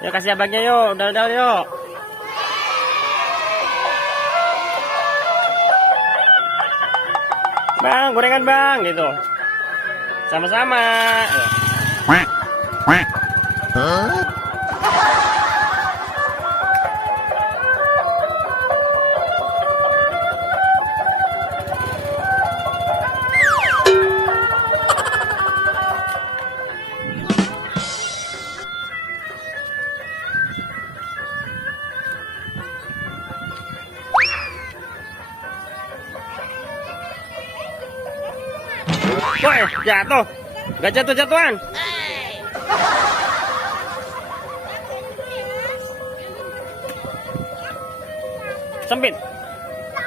Yuk kasih abangnya yuk, udah yuk. Bang, gorengan bang, gitu. Sama-sama. Huh? Woi, jatuh. Gak jatuh-jatuhan. Sempit.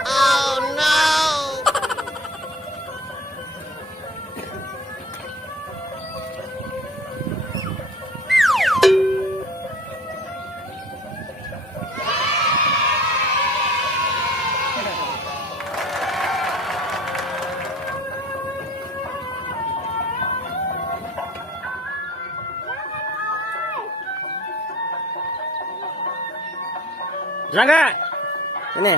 Oh no. Rangga. Ini.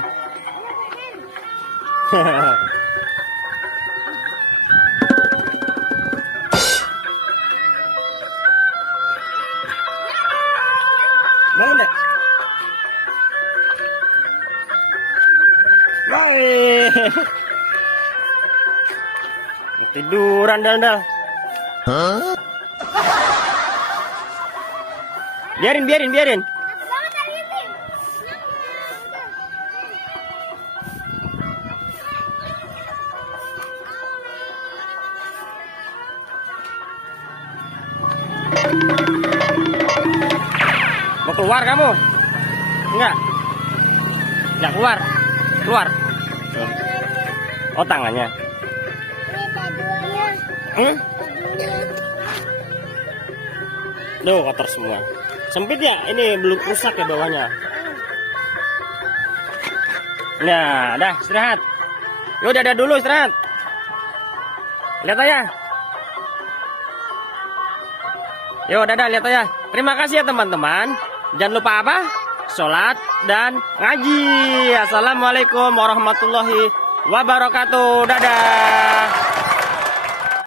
Bangun deh. Woi. Tiduran dal. Huh? Biarin. Mau keluar kamu? Enggak keluar. Oh, tangannya. Duh, kotor semua. Sempit ya? Ini belum rusak ya bawahnya. Nah, dah istirahat. Yuk, dadah dulu istirahat. Lihat aja. Yuk, dadah, lihat aja. Terima kasih ya teman-teman. Jangan lupa apa? Sholat dan ngaji. Assalamualaikum warahmatullahi wabarakatuh. Dadah.